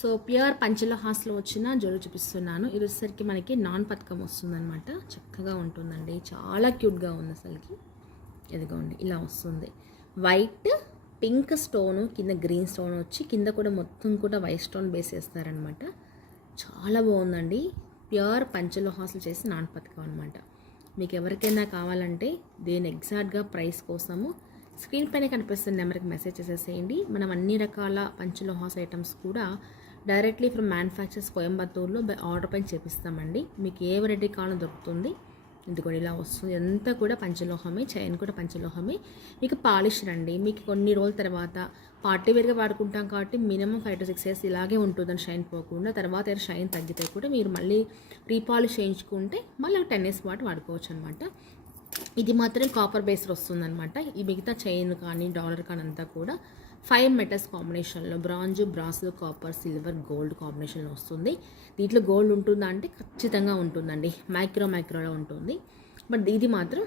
So pure పంచలోహాస్లో వచ్చిన jewellery చూపిస్తున్నాను. ఇది వచ్చేసరికి మనకి నాన్ పథకం వస్తుందన్నమాట. చక్కగా ఉంటుందండి, చాలా క్యూట్గా ఉంది అసలుకి. ఇదిగోండి ఇలా వస్తుంది. వైట్ పింక్ స్టోను కింద గ్రీన్ స్టోన్ వచ్చి కింద కూడా మొత్తం కూడా వైట్ స్టోన్ బేస్ వేస్తారనమాట. చాలా బాగుందండి. ప్యూర్ పంచలోహాస్లు చేసి నాన్ పథకం అనమాట. మీకు ఎవరికైనా కావాలంటే దీని ఎగ్జాక్ట్గా ప్రైస్ కోసము స్క్రీన్ పైన కనిపిస్తున్న నెంబర్కి మెసేజ్ చేసేసేయండి. మనం అన్ని రకాల పంచలోహాస్ ఐటమ్స్ కూడా డైరెక్ట్లీ ఫ్రమ్ మ్యానుఫ్యాక్చర్స్ కోయంబత్తూరులో బై ఆర్డర్ పైన చేపిస్తామండి. మీకు ఏ వెరైటీ కావాలో దొరుకుతుంది. ఇది కూడా ఇలా వస్తుంది. అంతా కూడా పంచలోహమే, చైన్ కూడా పంచలోహమే. మీకు పాలిష్ రండి. మీకు కొన్ని రోజుల తర్వాత పార్టీ వేర్గా వాడుకుంటాం కాబట్టి మినిమం 5 to 6 years ఇలాగే ఉంటుందని షైన్ పోకుండా. తర్వాత షైన్ తగ్గితే కూడా మీరు మళ్ళీ రీపాలిష్ చేయించుకుంటే మళ్ళీ 10 years పాటు వాడుకోవచ్చు అనమాట. ఇది మాత్రం కాపర్ బేస్డ్ వస్తుందన్నమాట. ఈ మిగతా చైన్ కానీ డాలర్ కానీ అంతా కూడా 5 metals కాంబినేషన్లో bronze, brass, copper, silver, gold కాంబినేషన్లో వస్తుంది. దీంట్లో గోల్డ్ ఉంటుందా అంటే ఖచ్చితంగా ఉంటుందండి. మైక్రోలో ఉంటుంది. బట్ ఇది మాత్రం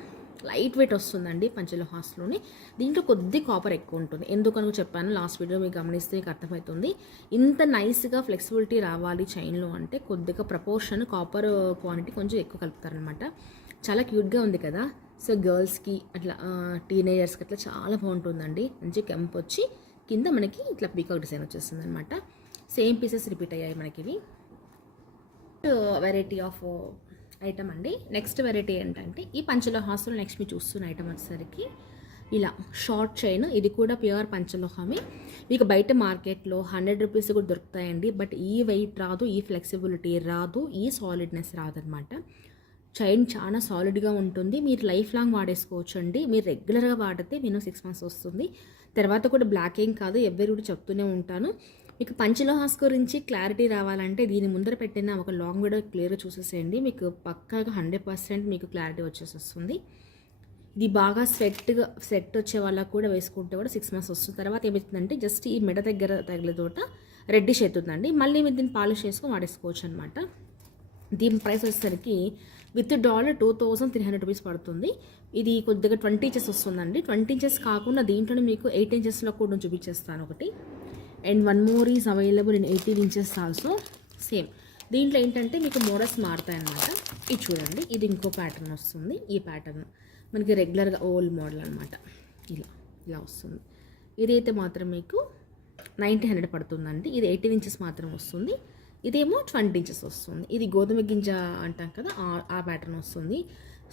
లైట్ వెయిట్ వస్తుందండి పంచలోహాస్లోని. దీంట్లో కొద్ది కాపర్ ఎక్కువ ఉంటుంది. ఎందుకని చెప్పాను లాస్ట్ వీడియో, మీకు గమనిస్తే మీకు అర్థమవుతుంది. ఇంత నైస్గా ఫ్లెక్సిబిలిటీ రావాలి చైన్లో అంటే కొద్దిగా ప్రపోర్షన్ కాపర్ క్వాంటిటీ కొంచెం ఎక్కువ కలుపుతారనమాట. చాలా క్యూట్గా ఉంది కదా. సో గర్ల్స్కి అట్లా టీనేజర్స్కి అట్లా చాలా బాగుంటుందండి. మంచి కెంప్ వచ్చి కింద మనకి ఇట్లా పీకాక్ డిజైన్ వచ్చేస్తుంది అనమాట. సేమ్ పీసెస్ రిపీట్ అయ్యాయి మనకి. ఇవి వెరైటీ ఆఫ్ ఐటమ్ అండి. నెక్స్ట్ వెరైటీ ఏంటంటే ఈ పంచలోహాస్లో నెక్స్ట్ మీరు చూస్తున్న ఐటమ్ వచ్చేసరికి ఇలా షార్ట్ చైన్. ఇది కూడా ప్యూర్ పంచలోహమే. మీకు బయట మార్కెట్లో 100 rupees కూడా దొరుకుతాయండి. బట్ ఈ వెయిట్ రాదు, ఈ ఫ్లెక్సిబిలిటీ రాదు, ఈ సాలిడ్నెస్ రాదనమాట. చైన్ చాలా సాలిడ్గా ఉంటుంది. మీరు లైఫ్ లాంగ్ వాడేసుకోవచ్చు అండి. మీరు రెగ్యులర్గా వాడితే మినిమం 6 months వస్తుంది. తర్వాత కూడా బ్లాక్ ఏం కాదు, ఎవరు కూడా చెప్తూనే ఉంటాను. మీకు పంచలోహాస్ గురించి క్లారిటీ రావాలంటే దీని ముందర పెట్టిన ఒక లాంగ్ వీడియో క్లియర్గా చూసేసేయండి. మీకు పక్కాగా 100% మీకు క్లారిటీ వచ్చేస్తుంది. ఇది బాగా సెట్ వచ్చే వాళ్ళకు కూడా వేసుకుంటే కూడా 6 months వస్తుంది. తర్వాత ఏమవుతుందంటే జస్ట్ ఈ మెడ దగ్గర తగిలే తోట రెడ్డిష్ అవుతుందండి. మళ్ళీ మీరు దీన్ని పాలిష్ చేసుకొని వాడేసుకోవచ్చు అనమాట. దీని ప్రైస్ వచ్చేసరికి విత్ డాలర్ 2300 rupees పడుతుంది. ఇది కొద్దిగా 20 inches వస్తుందండి. 20 inches కాకుండా దీంట్లోనే మీకు 8 inchesలో కూడా చూపించేస్తాను ఒకటి. And one more is available in 18 inches also. Same దీంట్లో ఏంటంటే మీకు మోడల్స్ మారుతాయి అన్నమాట. ఇది చూడండి, ఇది ఇంకో ప్యాటర్న్ వస్తుంది. ఈ ప్యాటర్న్ మనకి రెగ్యులర్గా ఓల్డ్ మోడల్ అనమాట. ఇలా వస్తుంది. ఇదైతే మాత్రం మీకు 1900 పడుతుందండి. ఇది 18 inches మాత్రం వస్తుంది. ఇదేమో 20 inches వస్తుంది. ఇది గోధుమ గింజ అంటాం కదా, ఆ ప్యాటర్న్ వస్తుంది.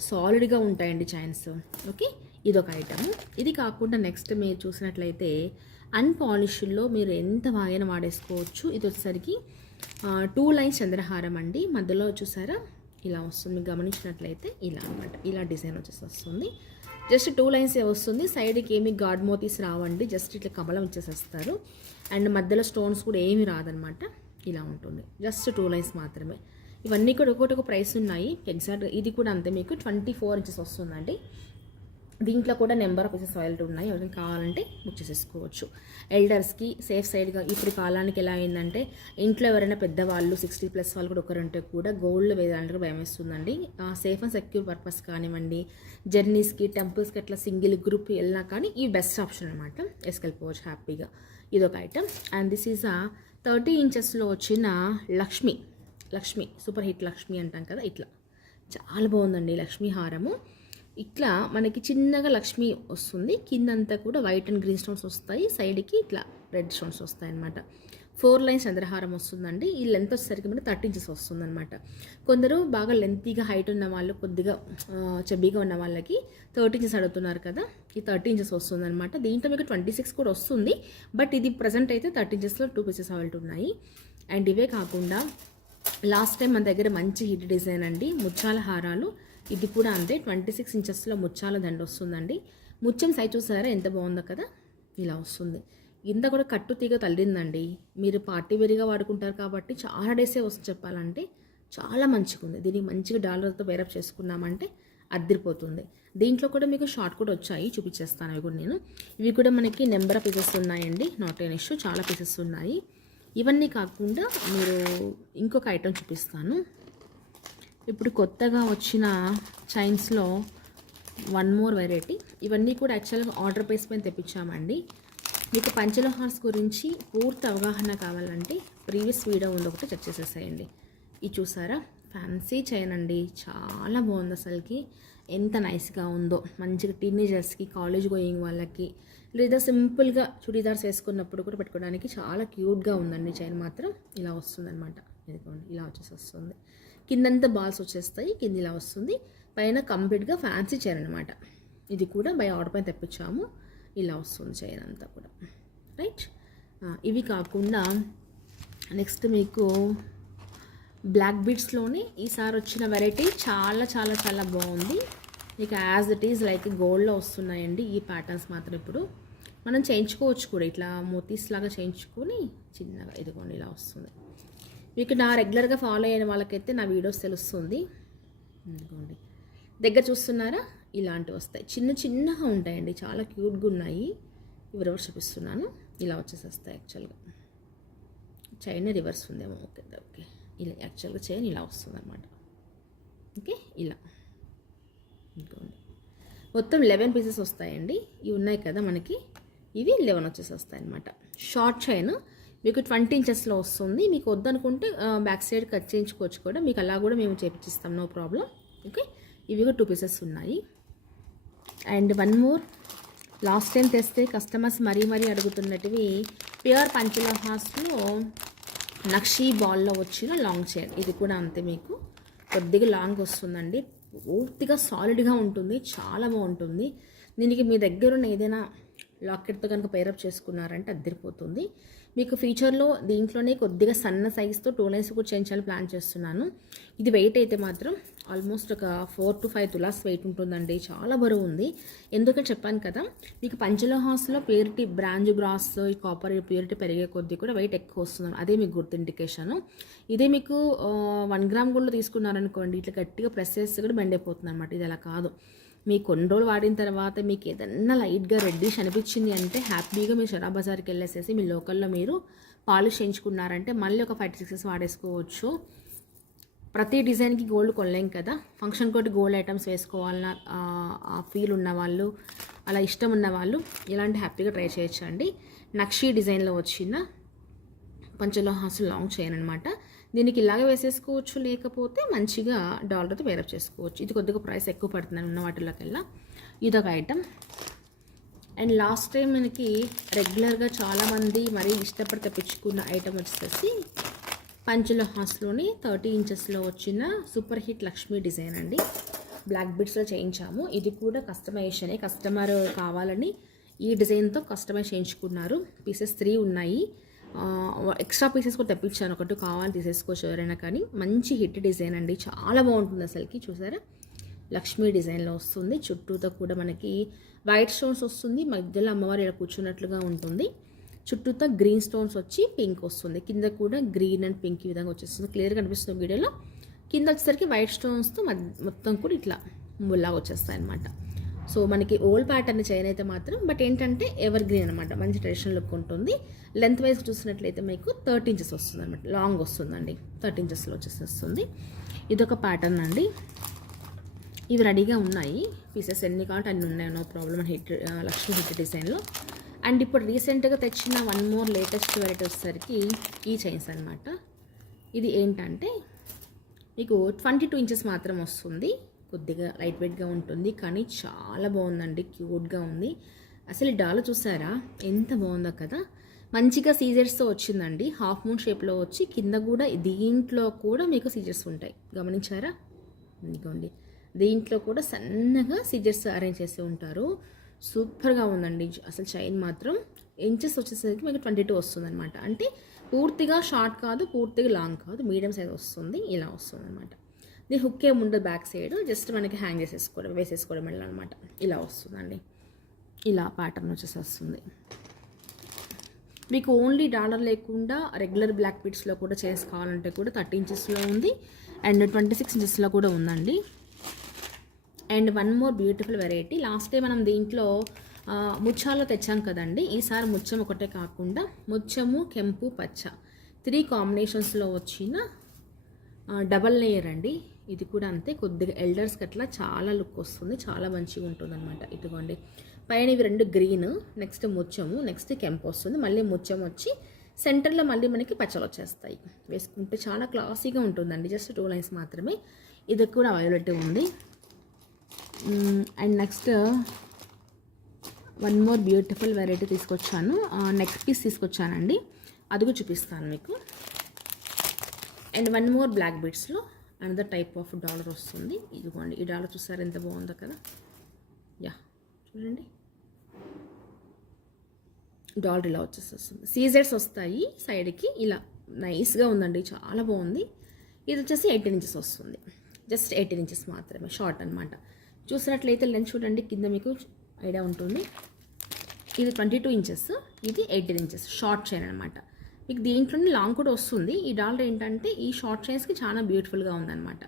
సాలిడ్గా ఉంటాయండి చైన్స్. ఓకే, ఇదొక ఐటమ్. ఇది కాకుండా నెక్స్ట్ మీరు చూసినట్లయితే అన్పాలిష్లో మీరు ఎంత బాగా వాడేసుకోవచ్చు. ఇది వచ్చేసరికి 2 lines చంద్రహారం అండి. మధ్యలో చూసారా ఇలా వస్తుంది. మీకు గమనించినట్లయితే ఇలా అనమాట. ఇలా డిజైన్ వచ్చేసి వస్తుంది. జస్ట్ 2 lines వస్తుంది. సైడ్కి ఏమి గాడ్ మోతీస్ రావండి. జస్ట్ ఇట్లా కమలం ఇచ్చేసేస్తారు. అండ్ మధ్యలో స్టోన్స్ కూడా ఏమి రాదనమాట. ఇలా ఉంటుంది. జస్ట్ 2 lines మాత్రమే. ఇవన్నీ కూడా ఒక్కొక్క ప్రైస్ ఉన్నాయి. ఎగ్జాక్ట్ ఇది కూడా అంతే. మీకు 24 inches వస్తుందండి. దీంట్లో కూడా నెంబర్ ఆఫ్ పీసెస్ అవైలబుల్ ఉన్నాయి. ఎవరైనా కావాలంటే బుక్ చేసేసుకోవచ్చు. ఎల్డర్స్కి సేఫ్ సైడ్గా ఇప్పుడు కాలానికి ఎలా అయిందంటే ఇంట్లో ఎవరైనా పెద్దవాళ్ళు 60+ వాళ్ళు కూడా ఒకరుంటే కూడా గోల్డ్ వేయాలంటే భయం వేస్తుందండి. సేఫ్ అండ్ సెక్యూర్ పర్పస్ కానివ్వండి, జర్నీస్కి, టెంపుల్స్కి అట్లా సింగిల్ గ్రూప్ వెళ్ళినా కానీ ఈ బెస్ట్ ఆప్షన్ అనమాట. వేసుకెళ్ళిపోవచ్చు హ్యాపీగా. ఇదొక ఐటమ్. అండ్ దిస్ ఈజ్ 30 inchesలో వచ్చిన లక్ష్మి సూపర్ హిట్ లక్ష్మి అంటాం కదా. ఇట్లా చాలా బాగుందండి లక్ష్మీ హారము. ఇట్లా మనకి చిన్నగా లక్ష్మి వస్తుంది. కిందంతా కూడా వైట్ అండ్ గ్రీన్ స్టోన్స్ వస్తాయి. సైడ్కి ఇట్లా రెడ్ స్టోన్స్ వస్తాయి అనమాట. 4 lines చంద్రహారం వస్తుందండి. ఈ లెంత్ వచ్చేసరికి మనకి 30 inches వస్తుందన్నమాట. కొందరు బాగా లెంతీగా హైట్ ఉన్న వాళ్ళు, కొద్దిగా చెబ్బీగా ఉన్న వాళ్ళకి 30 inches అడుగుతున్నారు కదా. ఈ 30 inches వస్తుందన్నమాట. దీంట్లో మీకు 26 కూడా వస్తుంది. బట్ ఇది ప్రజెంట్ అయితే 30 inchesలో 2 pieces అవైలబుల్ ఉన్నాయి. అండ్ ఇవే కాకుండా లాస్ట్ టైం మన దగ్గర మంచి హిట్ డిజైన్ అండి, ముత్యాల హారాలు. ఇది కూడా అంతే. 26 inchesలో ముత్యాల దండ వస్తుందండి. ముత్యం సైజ్ చూసారా ఎంత బాగుందో కదా. ఇలా వస్తుంది. ఇంత కూడా కట్టు తీగ తల్లిందండి. మీరు పార్టీ వేరీగా వాడుకుంటారు కాబట్టి చాలా డేసే వస్తుంది. చెప్పాలంటే చాలా మంచిగా ఉంది. దీనికి మంచిగా డాలర్తో బేరప్ చేసుకున్నామంటే అద్దరిపోతుంది. దీంట్లో కూడా మీకు షార్ట్ కూడా వచ్చాయి, చూపించేస్తాను అవి కూడా నేను. ఇవి కూడా మనకి నెంబర్ ఆఫ్ పీసెస్ ఉన్నాయండి. నాట్ ఎన్ ఇష్యూ, చాలా పీసెస్ ఉన్నాయి. ఇవన్నీ కాకుండా మీరు ఇంకొక ఐటెం చూపిస్తాను. ఇప్పుడు కొత్తగా వచ్చిన చైన్స్లో వన్ మోర్ వెరైటీ. ఇవన్నీ కూడా యాక్చువల్గా ఆర్డర్ బేస్ పైన తెప్పించామండి. మీకు పంచలోహాస్ గురించి పూర్తి అవగాహన కావాలంటే ప్రీవియస్ వీడియో ఉంది, ఒకటి చెక్ చేసేసేయండి. ఇది చూసారా, ఫ్యాన్సీ చైన్ అండి, చాలా బాగుంది అసలుకి. ఎంత నైస్గా ఉందో, మంచిగా టీనేజర్స్కి, కాలేజ్ గోయింగ్ వాళ్ళకి, లేదా సింపుల్గా చుడీదార్స్ వేసుకున్నప్పుడు కూడా పెట్టుకోవడానికి చాలా క్యూట్గా ఉందండి. చైన్ మాత్రం ఇలా వస్తుంది అనమాట. ఇదిగోండి, ఇలా వస్తుంది. కిందంతా బాల్స్ వచ్చేస్తాయి, కింద ఇలా వస్తుంది, పైన కంప్లీట్గా ఫ్యాన్సీ చైన్ అనమాట. ఇది కూడా బై ఆర్డర్ పైన తెప్పించాము. ఇలా వస్తుంది చైన్ అంతా కూడా, రైట్. ఇవి కాకుండా నెక్స్ట్ మీకు బ్లాక్ బీడ్స్లోనే ఈసారి వచ్చిన వెరైటీ చాలా చాలా చాలా బాగుంది. మీకు యాజ్ ఇట్ ఈజ్ లైక్ గోల్డ్లో వస్తున్నాయండి ఈ ప్యాటర్న్స్ మాత్రం. ఇప్పుడు మనం చేయించుకోవచ్చు కూడా, ఇట్లా మోతీస్ లాగా చేయించుకొని చిన్నగా, ఇదిగోండి ఇలా వస్తుంది. మీకు నా రెగ్యులర్గా ఫాలో అయిన వాళ్ళకైతే నా వీడియోస్ తెలుస్తుంది. ఇదిగోండి, దగ్గర చూస్తున్నారా, ఇలాంటివి వస్తాయి, చిన్న చిన్నగా ఉంటాయండి, చాలా క్యూట్గా ఉన్నాయి. ఇవి రివర్స్ చూపిస్తున్నాను, ఇలా వచ్చేసేస్తాయి. యాక్చువల్గా చైన్ రివర్స్ ఉందేమో, ఓకే ఓకే. ఇలా యాక్చువల్గా చైన్ ఇలా వస్తుంది అనమాట. ఓకే, ఇలా ఇంకోండి, మొత్తం 11 పీసెస్ వస్తాయండి. ఇవి ఉన్నాయి కదా మనకి, ఇవి 11 వచ్చేసి వస్తాయి అనమాట. షార్ట్ చైన్ మీకు 20 ఇంచెస్లో వస్తుంది. మీకు వద్దనుకుంటే బ్యాక్ సైడ్ కట్ చేయించుకోవచ్చు కూడా, మీకు అలా కూడా మేము చేపించిస్తాం, నో ప్రాబ్లం. ఓకే, ఇవి కూడా 2 పీసెస్ ఉన్నాయి. And one more, last time తెస్తే కస్టమర్స్ మరీ అడుగుతున్నటివి ప్యూర్ పంచలోహాస్లో నక్షీ బాల్లో వచ్చిన లాంగ్ చైన్. ఇది కూడా అంతే, మీకు కొద్దిగా లాంగ్ వస్తుందండి, పూర్తిగా సాలిడ్గా ఉంటుంది, చాలా బాగుంటుంది. దీనికి మీ దగ్గర ఉన్న ఏదైనా లాకెట్తో కనుక పేరప్ చేసుకున్నారంటే అద్దరిపోతుంది. మీకు ఫ్యూచర్లో దీంట్లోనే కొద్దిగా సన్న సైజ్తో 2 లైన్స్ కూడా చేయించాలని ప్లాన్ చేస్తున్నాను. ఇది వెయిట్ అయితే మాత్రం ఆల్మోస్ట్ ఒక 4 to 5 తులాస్ వెయిట్ ఉంటుందండి, చాలా బరువు ఉంది. ఎందుకంటే చెప్పాను కదా, మీకు పంచలోహాస్లో ప్యూరిటీ, బ్రాంజ్ బ్రాస్, ఈ కాపర్ ప్యూరిటీ పెరిగే కొద్దీ కూడా వెయిట్ ఎక్కువ వస్తుంది, అదే మీకు గుర్తు ఇండికేషను. ఇదే మీకు 1 గ్రామ్ గోల్డ్లో తీసుకున్నారనుకోండి, ఇట్లా గట్టిగా ప్రెస్ చేస్తే కూడా బెండ్ అయిపోతుంది అనమాట. ఇది అలా కాదు. మీకు కొన్ని రోజులు వాడిన తర్వాత మీకు ఏదన్నా లైట్గా రెడ్డిష్ అనిపించింది అంటే హ్యాపీగా మీరు షరా బజార్కి వెళ్ళేసేసి మీ లోకల్లో మీరు పాలిష్ చేయించుకున్నారంటే మళ్ళీ ఒక 5 to 6 years వాడేసుకోవచ్చు. ప్రతి డిజైన్కి గోల్డ్ కొనలేం కదా, ఫంక్షన్ కోటి గోల్డ్ ఐటమ్స్ వేసుకోవాలన్న ఆ ఫీల్ ఉన్నవాళ్ళు, అలా ఇష్టం ఉన్నవాళ్ళు ఇలాంటి హ్యాపీగా ట్రై చేయొచ్చు అండి. నక్షీ డిజైన్లో వచ్చిన పంచలోహాస్ లాంగ్ చైన్ అనమాట. దీనికి ఇలాగే వేసేసుకోవచ్చు, లేకపోతే మంచిగా డాలర్తో వేరప్ చేసుకోవచ్చు. ఇది కొద్దిగా ప్రైస్ ఎక్కువ పడుతుంది ఉన్న వాటిలోకెల్లా. ఇదొక ఐటమ్. అండ్ లాస్ట్ టైం మనకి రెగ్యులర్గా చాలామంది మరీ ఇష్టపడి తెప్పించుకున్న ఐటమ్ వచ్చేసి పంచలోహాస్లోని 30 ఇంచెస్లో వచ్చిన సూపర్ హిట్ లక్ష్మీ డిజైన్ అండి. బ్లాక్ బీడ్స్లో చేయించాము. ఇది కూడా కస్టమైజేషనే, కస్టమర్ కావాలని ఈ డిజైన్తో కస్టమైజ్ చేయించుకున్నారు. పీసెస్ 3 ఉన్నాయి. ఎక్స్ట్రా పీసెస్ కూడా తెప్పించాను, ఒకటి కావాలి తీసేసుకోవచ్చు ఎవరైనా. కానీ మంచి హిట్ డిజైన్ అండి, చాలా బాగుంటుంది అసలుకి. చూసారా, లక్ష్మీ డిజైన్లో వస్తుంది. చుట్టూతో కూడా మనకి వైట్ స్టోన్స్ వస్తుంది, మధ్యలో అమ్మవారు ఇలా కూర్చున్నట్లుగా ఉంటుంది. చుట్టూతో గ్రీన్ స్టోన్స్ వచ్చి పింక్ వస్తుంది, కింద కూడా గ్రీన్ అండ్ పింక్ ఈ విధంగా వచ్చేస్తుంది. క్లియర్గా కనిపిస్తుంది వీడియోలో. కింద వచ్చేసరికి వైట్ స్టోన్స్తో మొత్తం కూడా ఇట్లా ముల్లాగా వచ్చేస్తాయి అనమాట. సో మనకి ఓల్డ్ ప్యాటర్న్ చైన్ అయితే మాత్రం, బట్ ఏంటంటే ఎవర్ గ్రీన్ అనమాట, మంచి ట్రెడిషనల్ లుక్ ఉంటుంది. లెంత్ వైజ్ చూసినట్లయితే మీకు 30 ఇంచెస్ వస్తుంది అనమాట, లాంగ్ వస్తుందండి, 30 ఇంచెస్లో వచ్చేస్తుంది. ఇదొక ప్యాటర్న్ అండి. ఇవి రెడీగా ఉన్నాయి, పీసెస్ ఎన్ని కావాలంటే అన్ని ఉన్నాయి, no problem. Hit Lakshmi hit డిజైన్లో. అండ్ ఇప్పుడు రీసెంట్గా తెచ్చిన వన్ మోర్ లేటెస్ట్ వెరైటీ వచ్చేసరికి ఈ చైన్స్ అనమాట. ఇది ఏంటంటే మీకు 22 ఇంచెస్ మాత్రం వస్తుంది, కొద్దిగా లైట్ వెయిట్గా ఉంటుంది, కానీ చాలా బాగుందండి, క్యూట్గా ఉంది. అసలు ఈ డాల్ చూసారా ఎంత బాగుందో కదా, మంచిగా సీజర్స్తో వచ్చిందండి. హాఫ్ మూన్ షేప్లో వచ్చి కింద కూడా, దీంట్లో కూడా మీకు సీజర్స్ ఉంటాయి, గమనించారా? ఇదిగోండి, దీంట్లో కూడా సన్నగా సీజర్స్ అరేంజ్ చేసి ఉంటారు. సూపర్గా ఉందండి అసలు. చైన్ మాత్రం ఇంచెస్ వచ్చేసరికి మీకు 22 వస్తుంది అనమాట. అంటే పూర్తిగా షార్ట్ కాదు, పూర్తిగా లాంగ్ కాదు, మీడియం సైజ్ వస్తుంది, ఇలా వస్తుంది అనమాట. దీని హుక్ ఏముండదు బ్యాక్ సైడ్, జస్ట్ మనకి హ్యాంగ్ చేసేసుకోవడం, వేసేసుకోవడం వెళ్ళాలన్నమాట. ఇలా వస్తుందండి, ఇలా ప్యాటర్న్ వచ్చేసి వస్తుంది. మీకు ఓన్లీ డాలర్ లేకుండా రెగ్యులర్ బ్లాక్ బీడ్స్లో కూడా చేసుకోవాలంటే కూడా 30 ఇంచెస్లో ఉంది అండ్ 26 ఇంచెస్లో కూడా ఉందండి. And one more beautiful variety. Last time మనం దీంట్లో ముత్యాల్లో తెచ్చాం కదండి, ఈసారి ముత్యం ఒకటే కాకుండా ముత్యము, కెంపు, పచ్చ 3 కాంబినేషన్స్లో వచ్చిన డబల్ లేయర్ అండి. ఇది కూడా అంతే, కొద్దిగా ఎల్డర్స్కి అట్లా చాలా లుక్ వస్తుంది, చాలా మంచిగా ఉంటుంది అనమాట. ఇదిగోండి పైన ఇవి 2 గ్రీన్, నెక్స్ట్ ముత్యము, నెక్స్ట్ కెంపు వస్తుంది, మళ్ళీ ముత్యం వచ్చి సెంటర్లో మళ్ళీ మనకి పచ్చలు వచ్చేస్తాయి. వేసుకుంటే చాలా క్లాసీగా ఉంటుందండి. జస్ట్ 2 లైన్స్ మాత్రమే. ఇది కూడా అవైలబిలిటీ ఉంది. And next one more beautiful variety తీసుకొచ్చాను, నెక్ పీస్ తీసుకొచ్చానండి, అది కూడా చూపిస్తాను మీకు. అండ్ వన్ మోర్ బ్లాక్ బీడ్స్లో అనదర్ టైప్ ఆఫ్ డాలర్ వస్తుంది. ఇదిగోండి ఈ డాలర్ చూసారు ఎంత బాగుందో కదా. యా చూడండి, డాలర్ ఇలా వచ్చేస్తుంది, సీజెడ్స్ వస్తాయి సైడ్కి, ఇలా నైస్గా ఉందండి, చాలా బాగుంది. ఇది వచ్చేసి 18 ఇంచెస్ వస్తుంది, జస్ట్ 18 ఇంచెస్ మాత్రమే, షార్ట్ అనమాట. చూసినట్లయితే లెన్స్ చూడండి, కింద మీకు ఐడియా ఉంటుంది. ఇది 22 ఇంచెస్, ఇది 18 ఇంచెస్ షార్ట్ చైన్ అనమాట. మీకు దీంట్లోనే లాంగ్ కూడా వస్తుంది. ఈ డాలర్ ఏంటంటే ఈ షార్ట్ చైన్స్కి చాలా బ్యూటిఫుల్గా ఉందన్నమాట.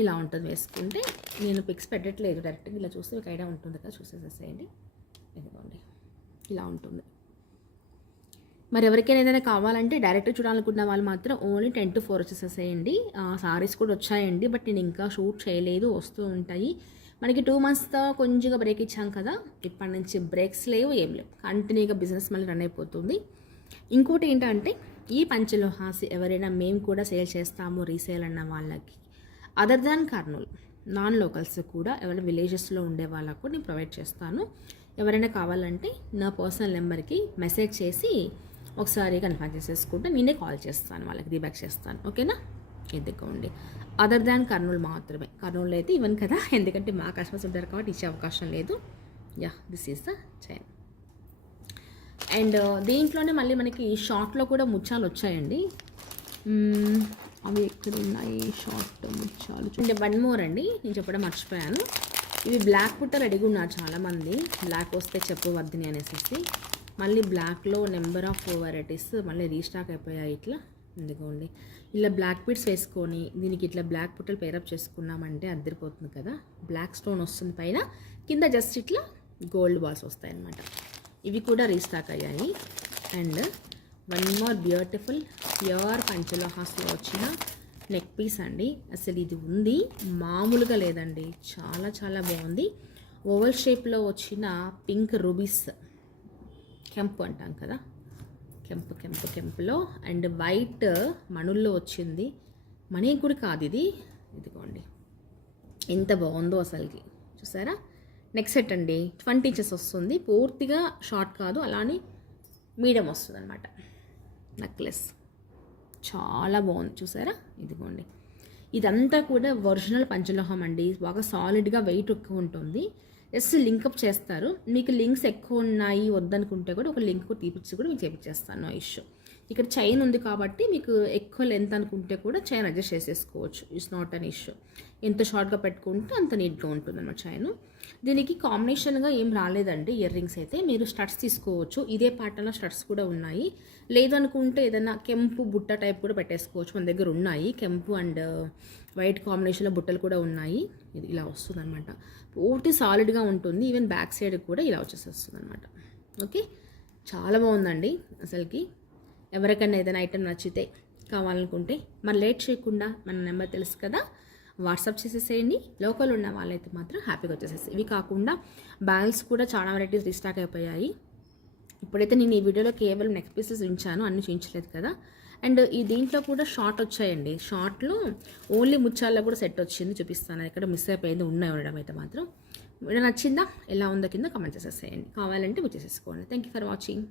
ఇలా ఉంటుంది వేసుకుంటే. నేను పిక్స్ పెట్టట్లేదు, డైరెక్ట్గా ఇలా చూస్తే మీకు ఐడియా ఉంటుంది కదా, చూసేసేసేయండి. ఇదిగోండి ఇలా ఉంటుంది. మరి ఎవరికైనా ఏదైనా కావాలంటే డైరెక్ట్ చూడాలనుకున్న వాళ్ళు మాత్రం ఓన్లీ 10 to 4 వచ్చేసేసేయండి. సారీస్ కూడా వచ్చాయండి, బట్ నేను ఇంకా షూట్ చేయలేదు, వస్తూ ఉంటాయి. మనకి 2 monthsతో కొంచెంగా బ్రేక్ ఇచ్చాం కదా, ఇప్పటి నుంచి బ్రేక్స్ లేవు, ఏం లేవు, కంటిన్యూగా బిజినెస్ మళ్ళీ రన్ అయిపోతుంది. ఇంకోటి ఏంటంటే ఈ పంచలోహాస్ ఎవరైనా మేము కూడా సేల్ చేస్తాము రీసేల్ అన్న వాళ్ళకి, other than Kurnool non locals కూడా ఎవరైనా విలేజెస్లో ఉండే వాళ్ళకు నేను ప్రొవైడ్ చేస్తాను. ఎవరైనా కావాలంటే నా పర్సనల్ నెంబర్కి మెసేజ్ చేసి ఒకసారి కన్ఫర్మ్ చేసేసుకుంటే నేనే కాల్ చేస్తాను, వాళ్ళకి రీబ్యాక్ చేస్తాను. ఓకేనా? ఎదుకోండి, అదర్ దాన్ కర్నూలు మాత్రమే. కర్నూలులో అయితే ఇవ్వను కదా, ఎందుకంటే మా కస్టమర్స్ ఉంటారు కాబట్టి ఇచ్చే అవకాశం లేదు. Yeah, this is the chain. And దీంట్లోనే మళ్ళీ మనకి షార్ట్లో కూడా ముత్యాలు వచ్చాయండి. అవి ఎక్కడ ఉన్నాయి షార్ట్ ముత్యాలు? అంటే వన్ మోర్ అండి, నేను చెప్పడం మర్చిపోయాను. ఇవి బ్లాక్ పుట్ట రెడీగా ఉన్నారు చాలామంది, బ్లాక్ వస్తే చెప్పవద్దని అనేసి. మళ్ళీ బ్లాక్లో నెంబర్ ఆఫ్ వెరైటీస్ మళ్ళీ రీస్టాక్ అయిపోయాయి. ఇట్లా ఇదిగోండి, ఇలా బ్లాక్ బీడ్స్ వేసుకొని దీనికి ఇట్లా బ్లాక్ పుట్టలు పేరప్ చేసుకున్నామంటే అద్దరిపోతుంది కదా. బ్లాక్ స్టోన్ వస్తుంది పైన, కింద జస్ట్ ఇట్లా గోల్డ్ బాల్స్ వస్తాయి అన్నమాట. ఇవి కూడా రీస్టాక్ అయ్యాయి. And one more beautiful pure పంచలోహాస్లో వచ్చిన నెక్ పీస్ అండి. అసలు ఇది ఉంది మామూలుగా లేదండి, చాలా చాలా బాగుంది. ఓవల్ షేప్లో వచ్చిన పింక్ రూబీస్, కెంపు అంటాం కదా, కెంపులో అండ్ వైట్ మణుల్లో వచ్చింది. మణి కూడా కాదు ఇది, ఇదిగోండి ఎంత బాగుందో అసలుకి, చూసారా? నెక్ సెట్ అండి, 20 ఇంచెస్ వస్తుంది, పూర్తిగా షార్ట్ కాదు, అలానే మీడియం వస్తుంది అనమాట. నెక్లెస్ చాలా బాగుంది, చూసారా? ఇదిగోండి, ఇదంతా కూడా ఒరిజినల్ పంచలోహం అండి, బాగా సాలిడ్గా వెయిట్ ఎక్కువ ఉంటుంది. జస్ట్ లింకప్ చేస్తారు. మీకు లింక్స్ ఎక్కువ ఉన్నాయి వద్దనుకుంటే కూడా ఒక లింక్ తీపిచ్చి కూడా మీకు చేపించేస్తాను, నో ఇష్యూ. ఇక్కడ చైన్ ఉంది కాబట్టి మీకు ఎక్కువ లెంత్ అనుకుంటే కూడా చైన్ అడ్జస్ట్ చేసేసుకోవచ్చు, ఇట్స్ నాట్ అన్ ఇష్యూ. ఎంత షార్ట్గా పెట్టుకుంటే అంత నీట్గా ఉంటుంది అన్నమాట చైన్. దీనికి కాంబినేషన్గా ఏం రాలేదండి ఇయర్ రింగ్స్ అయితే, మీరు స్టడ్స్ తీసుకోవచ్చు, ఇదే ప్యాటర్న్లో స్టడ్స్ కూడా ఉన్నాయి. లేదనుకుంటే ఏదైనా కెంపు బుట్ట టైప్ కూడా పెట్టేసుకోవచ్చు, మన దగ్గర ఉన్నాయి. కెంపు అండ్ వైట్ కాంబినేషన్లో బుట్టలు కూడా ఉన్నాయి. ఇది ఇలా వస్తుంది అనమాట, పూర్తి సాలిడ్గా ఉంటుంది. ఈవెన్ బ్యాక్ సైడ్ కూడా ఇలా వచ్చేసేస్తుంది అనమాట. ఓకే, చాలా బాగుందండి అసలుకి. ఎవరికైనా ఏదైనా ఐటెం నచ్చితే కావాలనుకుంటే మరి లేట్ చేయకుండా మన నెంబర్ తెలుసు కదా, వాట్సాప్ చేసేసేయండి. లోకల్ ఉన్న వాళ్ళైతే మాత్రం హ్యాపీగా వచ్చేసేసి. ఇవి కాకుండా బ్యాంగిల్స్ కూడా చాలా వెరైటీస్ రీస్టాక్ అయిపోయాయి. ఇప్పుడైతే నేను ఈ వీడియోలో కేవలం నెక్ పీసెస్ ఉంచాను, అన్ని చూపించలేదు కదా. అండ్ ఈ దీంట్లో కూడా షార్ట్ వచ్చాయండి, షార్ట్లో ఓన్లీ ముత్యాల్లో కూడా సెట్ వచ్చింది, చూపిస్తాను. ఇక్కడ మిస్ అయిపోయింది, ఉన్నాయి ఉండడం అయితే మాత్రం. వీడియో నచ్చిందా, ఎలా ఉందో కింద కామెంట్ చేసేసేయండి. కావాలంటే వచ్చేసేసుకోండి. Thank you for watching.